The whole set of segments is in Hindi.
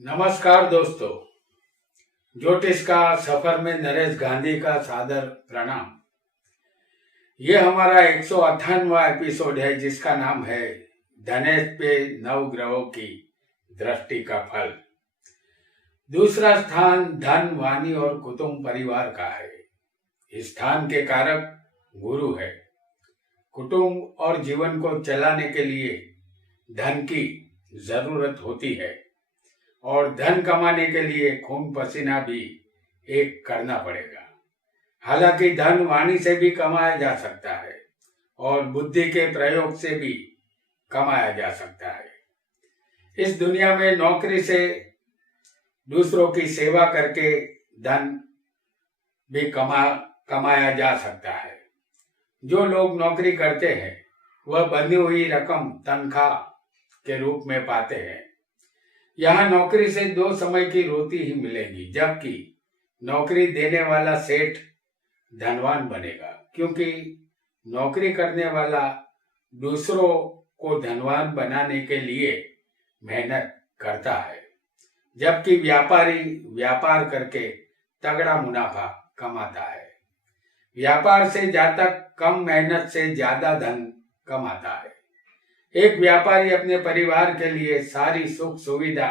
नमस्कार दोस्तों, ज्योतिष का सफर में नरेश गांधी का सादर प्रणाम। ये हमारा 198वां एपिसोड है जिसका नाम है धनेश पे नवग्रहों की दृष्टि का फल। दूसरा स्थान धन, वाणी और कुटुंब परिवार का है। इस स्थान के कारक गुरु है। कुटुंब और जीवन को चलाने के लिए धन की जरूरत होती है और धन कमाने के लिए खून पसीना भी एक करना पड़ेगा। हालांकि धन वाणी से भी कमाया जा सकता है और बुद्धि के प्रयोग से भी कमाया जा सकता है। इस दुनिया में नौकरी से दूसरों की सेवा करके धन भी कमाया जा सकता है। जो लोग नौकरी करते हैं वह बंधी हुई रकम तनख्वाह के रूप में पाते हैं। यहाँ नौकरी से 2 समय की रोटी ही मिलेगी, जबकि नौकरी देने वाला सेठ धनवान बनेगा, क्योंकि नौकरी करने वाला दूसरों को धनवान बनाने के लिए मेहनत करता है, जबकि व्यापारी व्यापार करके तगड़ा मुनाफा कमाता है। व्यापार से जातक कम मेहनत से ज्यादा धन कमाता है। एक व्यापारी अपने परिवार के लिए सारी सुख सुविधा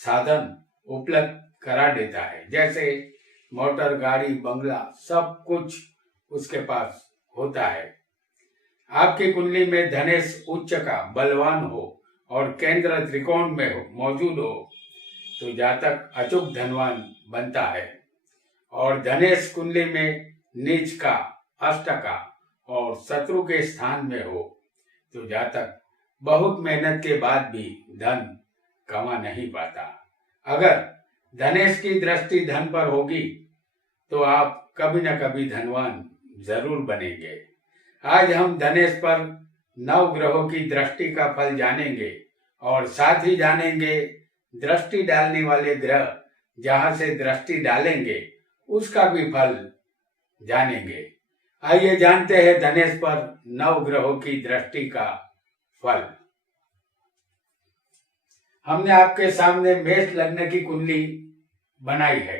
साधन उपलब्ध करा देता है, जैसे मोटर, गाड़ी, बंगला, सब कुछ उसके पास होता है। आपकी कुंडली में धनेश उच्च का बलवान हो और केंद्र त्रिकोण में मौजूद हो तो जातक अचूक धनवान बनता है, और धनेश कुंडली में नीच का, अष्ट का और शत्रु के स्थान में हो तो जातक बहुत मेहनत के बाद भी धन कमा नहीं पाता। अगर धनेश की दृष्टि धन पर होगी तो आप कभी न कभी धनवान जरूर बनेंगे। आज हम धनेश पर 9 ग्रहों की दृष्टि का फल जानेंगे और साथ ही जानेंगे दृष्टि डालने वाले ग्रह जहां से दृष्टि डालेंगे उसका भी फल जानेंगे। आइए जानते हैं धनेश पर 9 ग्रहों की दृष्टि का फल। हमने आपके सामने मेष लग्न की कुंडली बनाई है।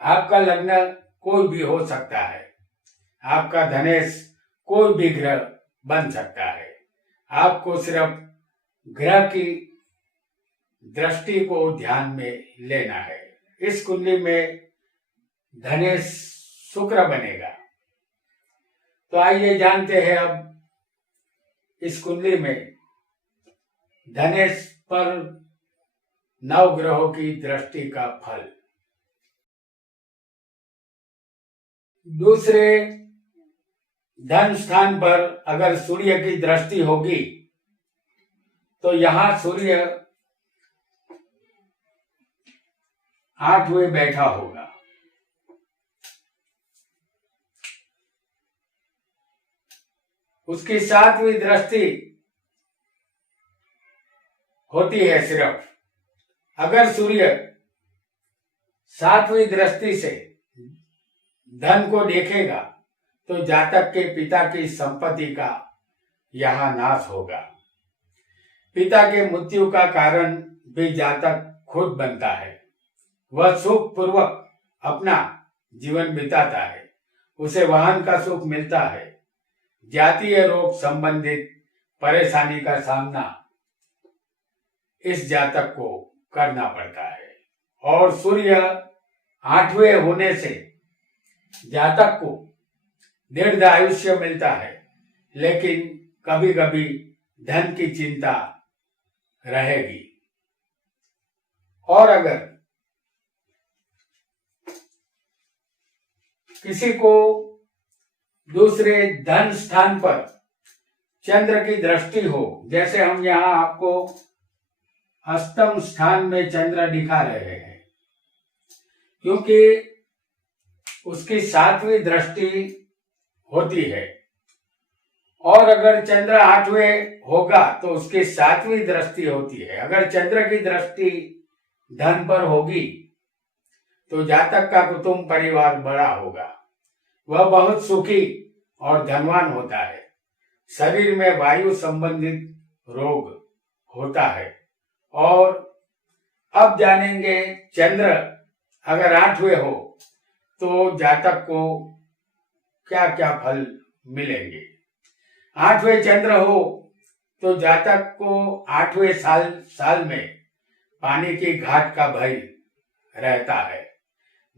आपका लग्न कोई भी हो सकता है। आपका धनेश कोई भी ग्रह बन सकता है। आपको सिर्फ ग्रह की दृष्टि को ध्यान में लेना है। इस कुंडली में धनेश शुक्र बनेगा। तो आइए जानते हैं अब इस कुंडली में धनेश पर 9 ग्रहों की दृष्टि का फल। दूसरे धन स्थान पर अगर सूर्य की दृष्टि होगी तो यहां सूर्य 8वें बैठा होगा। उसकी 7वीं दृष्टि होती है सिर्फ। अगर सूर्य 7वीं दृष्टि से धन को देखेगा तो जातक के पिता की संपत्ति का यहां नाश होगा। पिता के मृत्यु का कारण भी जातक खुद बनता है। वह सुख पूर्वक अपना जीवन बिताता है। उसे वाहन का सुख मिलता है। जातीय रोग संबंधित परेशानी का सामना इस जातक को करना पड़ता है, और सूर्य 8वें होने से जातक को दीर्घ आयुष्य मिलता है, लेकिन कभी कभी धन की चिंता रहेगी। और अगर किसी को दूसरे धन स्थान पर चंद्र की दृष्टि हो, जैसे हम यहाँ आपको अष्टम स्थान में चंद्र दिखा रहे हैं, क्योंकि उसकी 7वीं दृष्टि होती है, और अगर चंद्र 8वें होगा तो उसकी 7वीं दृष्टि होती है। अगर चंद्र की दृष्टि धन पर होगी तो जातक का कुटुंब परिवार बड़ा होगा। वह बहुत सुखी और धनवान होता है। शरीर में वायु संबंधित रोग होता है और अब जानेंगे चंद्र अगर 8वें हो तो जातक को क्या क्या फल मिलेंगे। 8वें चंद्र हो तो जातक को 8वें साल में पानी की घाट का भय रहता है।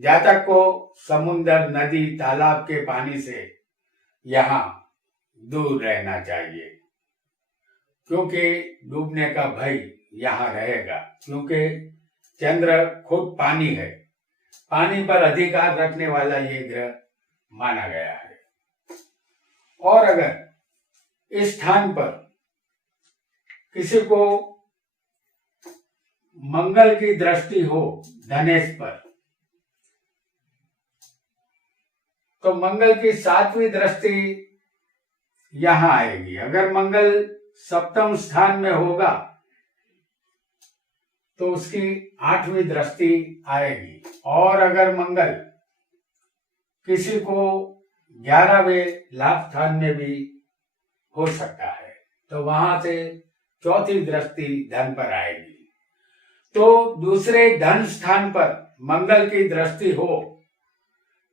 जातक को समुद्र, नदी, तालाब के पानी से यहाँ दूर रहना चाहिए, क्योंकि डूबने का भय यहाँ रहेगा, क्योंकि चंद्र खुद पानी है। पानी पर अधिकार रखने वाला ये ग्रह माना गया है। और अगर इस स्थान पर किसी को मंगल की दृष्टि हो धनेश पर, तो मंगल की 7वीं दृष्टि यहां आएगी। अगर मंगल 7वें स्थान में होगा तो उसकी 8वीं दृष्टि आएगी। और अगर मंगल किसी को 11वें लाभ स्थान में भी हो सकता है तो वहां से 4थी दृष्टि धन पर आएगी। तो दूसरे धन स्थान पर मंगल की दृष्टि हो,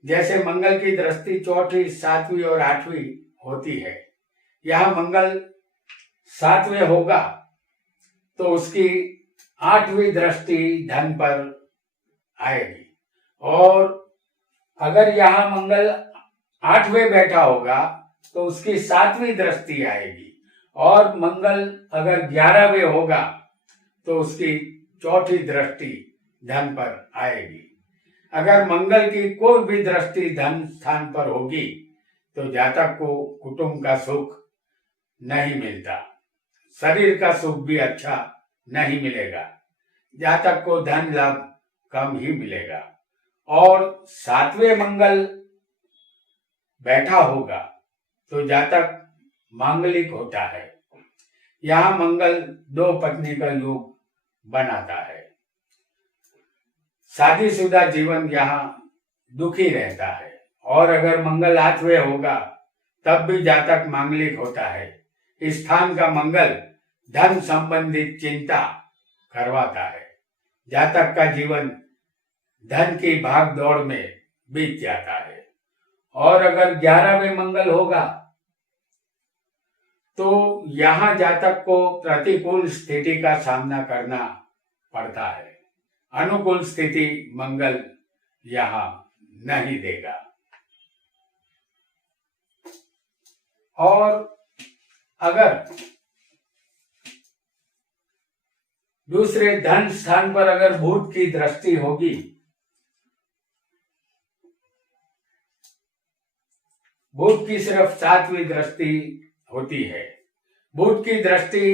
जैसे मंगल की दृष्टि 4ठी, 7वीं और 8वीं होती है, यह मंगल 7वें होगा तो उसकी 8वीं दृष्टि धन पर आएगी। और अगर यहां मंगल 8वें बैठा होगा तो उसकी 7वीं दृष्टि आएगी। और मंगल अगर 11वें होगा तो उसकी 4थी दृष्टि धन पर आएगी। अगर मंगल की कोई भी दृष्टि धन स्थान पर होगी तो जातक को कुटुंब का सुख नहीं मिलता, शरीर का सुख भी अच्छा नहीं मिलेगा, जातक को धन लाभ कम ही मिलेगा। और 7वें मंगल बैठा होगा तो जातक मांगलिक होता है। यहाँ मंगल 2 पत्नी का योग बनाता है। शादीशुदा जीवन यहाँ दुखी रहता है। और अगर मंगल 8वें होगा तब भी जातक मांगलिक होता है। इस स्थान का मंगल धन संबंधित चिंता करवाता है। जातक का जीवन धन की भाग दौड़ में बीत जाता है। और अगर 11वें मंगल होगा तो यहाँ जातक को प्रतिकूल स्थिति का सामना करना पड़ता है। अनुकूल स्थिति मंगल यहाँ नहीं देगा। और अगर दूसरे धन स्थान पर अगर बुध की दृष्टि होगी, बुध की सिर्फ 7वीं दृष्टि होती है, बुध की दृष्टि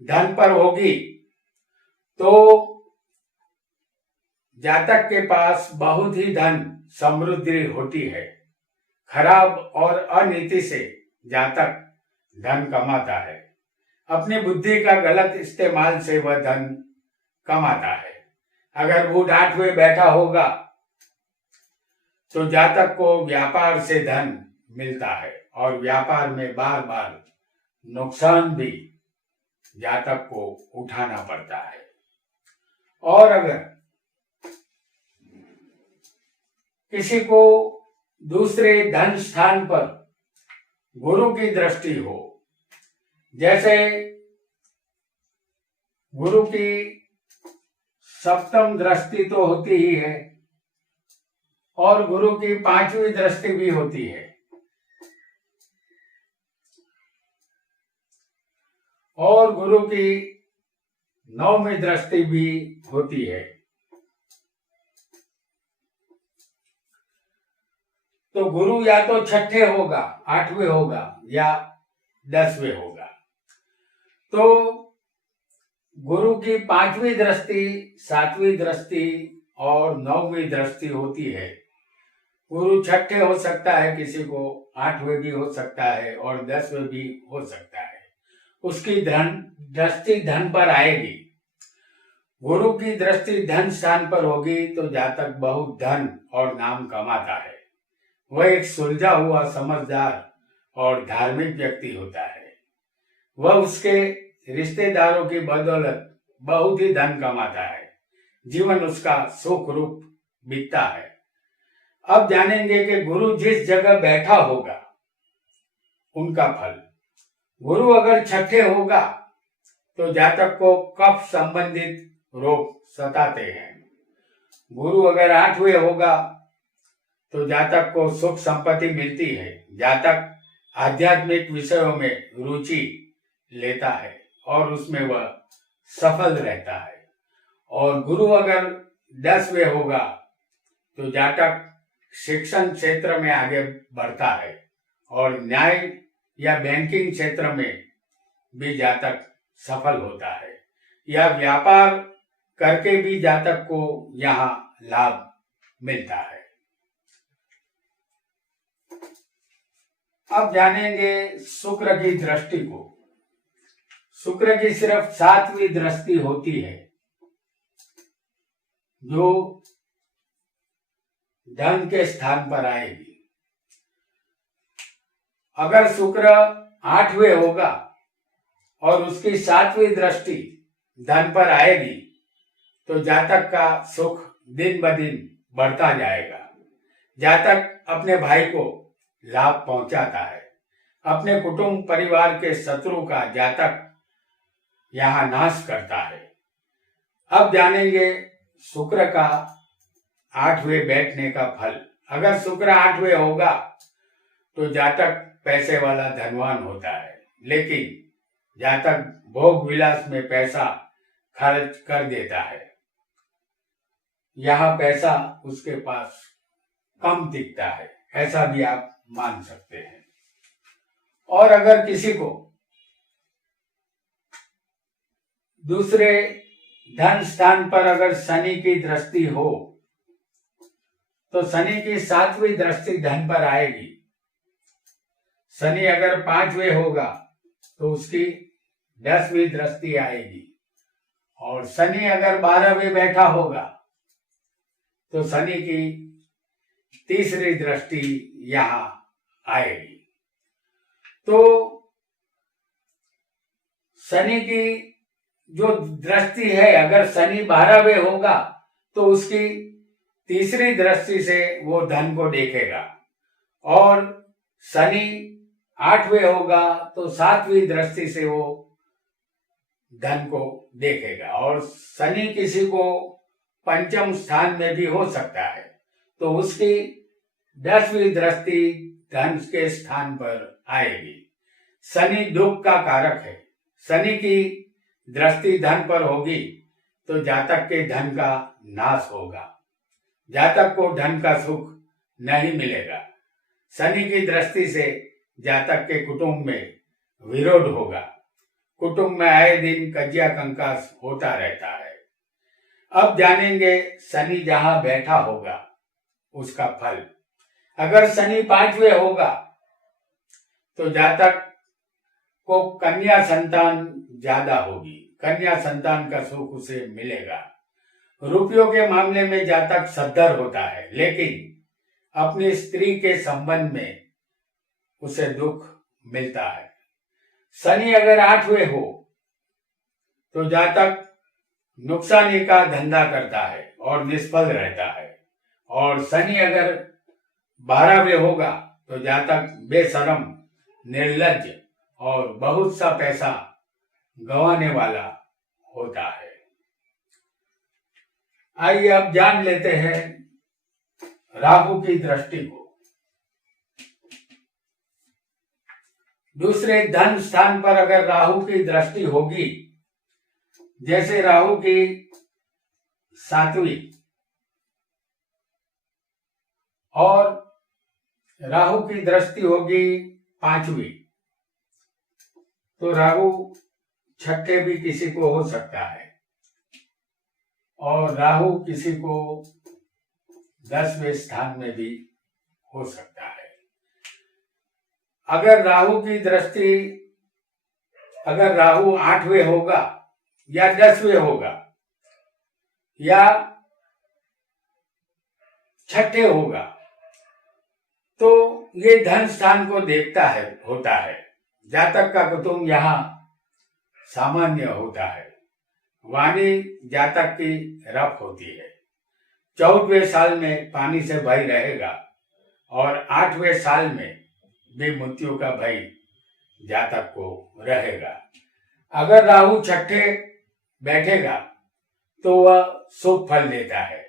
धन पर होगी तो जातक के पास बहुत ही धन समृद्धि होती है। खराब और अनीति से जातक धन कमाता है। अपनी बुद्धि का गलत इस्तेमाल से वह धन कमाता है। अगर बुध 8वें बैठा होगा तो जातक को व्यापार से धन मिलता है और व्यापार में बार बार नुकसान भी जातक को उठाना पड़ता है। और अगर किसी को दूसरे धन स्थान पर गुरु की दृष्टि हो, जैसे गुरु की 7वीं दृष्टि तो होती ही है और गुरु की 5वीं दृष्टि भी होती है, और गुरु की 9वीं दृष्टि भी होती है, तो गुरु या तो 6ठे होगा, 8वें होगा या 10वें होगा। तो गुरु की 5वीं दृष्टि, 7वीं दृष्टि और 9वीं दृष्टि होती है। गुरु 6ठे हो सकता है, किसी को 8वें भी हो सकता है और 10वें भी हो सकता है। उसकी दृष्टि धन पर आएगी। गुरु की दृष्टि धन स्थान पर होगी तो जातक बहुत धन और नाम कमाता है। वह एक सुलझा हुआ, समझदार और धार्मिक व्यक्ति होता है। वह उसके रिश्तेदारों की बदौलत बहुत ही धन कमाता है। जीवन उसका सुख रूप बीतता है। अब जानेंगे कि गुरु जिस जगह बैठा होगा उनका फल। गुरु अगर छठे होगा तो जातक को कफ संबंधित रोग सताते हैं। गुरु अगर आठवें होगा तो जातक को सुख संपत्ति मिलती है। जातक आध्यात्मिक विषयों में रुचि लेता है और उसमें वह सफल रहता है। और गुरु अगर 10वें होगा तो जातक शिक्षण क्षेत्र में आगे बढ़ता है और न्याय या बैंकिंग क्षेत्र में भी जातक सफल होता है, या व्यापार करके भी जातक को यहाँ लाभ मिलता है। अब जानेंगे शुक्र की दृष्टि को। शुक्र की सिर्फ 7वीं दृष्टि होती है जो धन के स्थान पर आएगी। अगर शुक्र 8वें होगा और उसकी 7वीं दृष्टि धन पर आएगी तो जातक का सुख दिन ब दिन बढ़ता जाएगा। जातक अपने भाई को लाभ पहुंचाता है। अपने कुटुंब परिवार के शत्रु का जातक यहाँ नाश करता है। अब जानेंगे शुक्र का 8वें बैठने का फल। अगर शुक्र 8वें होगा तो जातक पैसे वाला धनवान होता है, लेकिन जातक भोग विलास में पैसा खर्च कर देता है। यहाँ पैसा उसके पास कम दिखता है, ऐसा भी आप मान सकते हैं। और अगर किसी को दूसरे धन स्थान पर अगर शनि की दृष्टि हो तो शनि की 7वीं दृष्टि धन पर आएगी। शनि अगर 5वें होगा तो उसकी 10वीं दृष्टि आएगी। और शनि अगर 12वें बैठा होगा तो शनि की 3री दृष्टि यहाँ आएगी। तो शनि की जो दृष्टि है, अगर शनि 12वें होगा तो उसकी 3री दृष्टि से वो धन को देखेगा, और शनि 8वें होगा तो 7वीं दृष्टि से वो धन को देखेगा। और शनि किसी को पंचम स्थान में भी हो सकता है तो उसकी 10वीं दृष्टि धन के स्थान पर आएगी। शनि दुख का कारक है। शनि की दृष्टि धन पर होगी तो जातक के धन का नाश होगा। जातक को धन का सुख नहीं मिलेगा। शनि की दृष्टि से जातक के कुटुंब में विरोध होगा। कुटुंब में आए दिन कजिया कंकास होता रहता है। अब जानेंगे शनि जहां बैठा होगा उसका फल। अगर शनि 5वें होगा तो जातक को कन्या संतान ज्यादा होगी। कन्या संतान का सुख उसे मिलेगा। रुपयों के मामले में जातक सद्धर होता है, लेकिन अपनी स्त्री के संबंध में उसे दुख मिलता है। शनि अगर 8वें हो तो जातक नुकसानी का धंधा करता है और निष्फल रहता है। और शनि अगर 12वें होगा तो जातक बेशरम, निर्लज्ज और बहुत सा पैसा गंवाने वाला होता है। आइए अब जान लेते हैं राहु की दृष्टि को। दूसरे धन स्थान पर अगर राहु की दृष्टि होगी, जैसे राहु की 7वीं और राहु की दृष्टि होगी 5वीं, तो राहु छठे भी किसी को हो सकता है और राहु किसी को 10वें स्थान में भी हो सकता है। अगर राहु की दृष्टि, अगर राहु 8वें होगा या 10वें होगा या छठे होगा तो ये धन स्थान को देखता है, होता है। जातक का कुटुंब यहाँ सामान्य होता है। वाणी जातक की रफ होती है। 14वें साल में पानी से भय रहेगा और 8वें साल में भी मृत्यु का भय जातक को रहेगा। अगर राहु छठे बैठेगा तो वह शुभ फल देता है।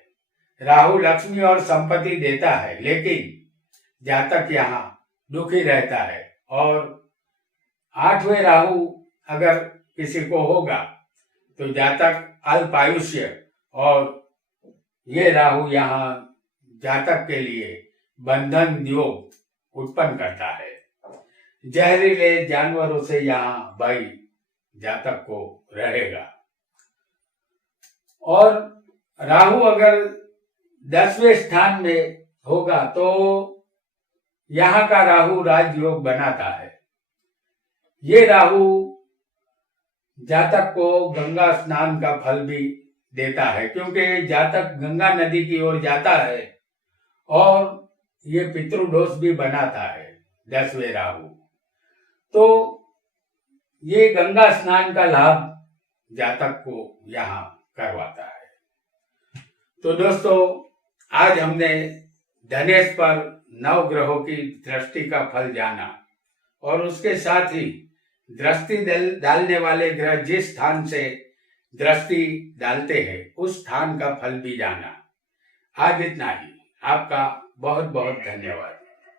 राहु लक्ष्मी और संपत्ति देता है, लेकिन जातक यहाँ दुखी रहता है। और 8वें राहु अगर किसी को होगा तो जातक अल्पायुष्य, और ये राहु यहाँ जातक के लिए बंधन योग उत्पन्न करता है। जहरीले जानवरों से यहाँ भय जातक को रहेगा। और राहु अगर 10वें स्थान में होगा तो यहाँ का राहु राजयोग बनाता है। ये राहु जातक को गंगा स्नान का फल भी देता है, क्योंकि जातक गंगा नदी की ओर जाता है और ये पितृदोष भी बनाता है 10वें राहु। तो ये गंगा स्नान का लाभ जातक को यहाँ करवाता है। तो दोस्तों, आज हमने धनेश पर 9 ग्रहों की दृष्टि का फल जाना और उसके साथ ही दृष्टि डालने वाले ग्रह जिस स्थान से दृष्टि डालते हैं उस स्थान का फल भी जाना। आज इतना ही। आपका बहुत बहुत धन्यवाद।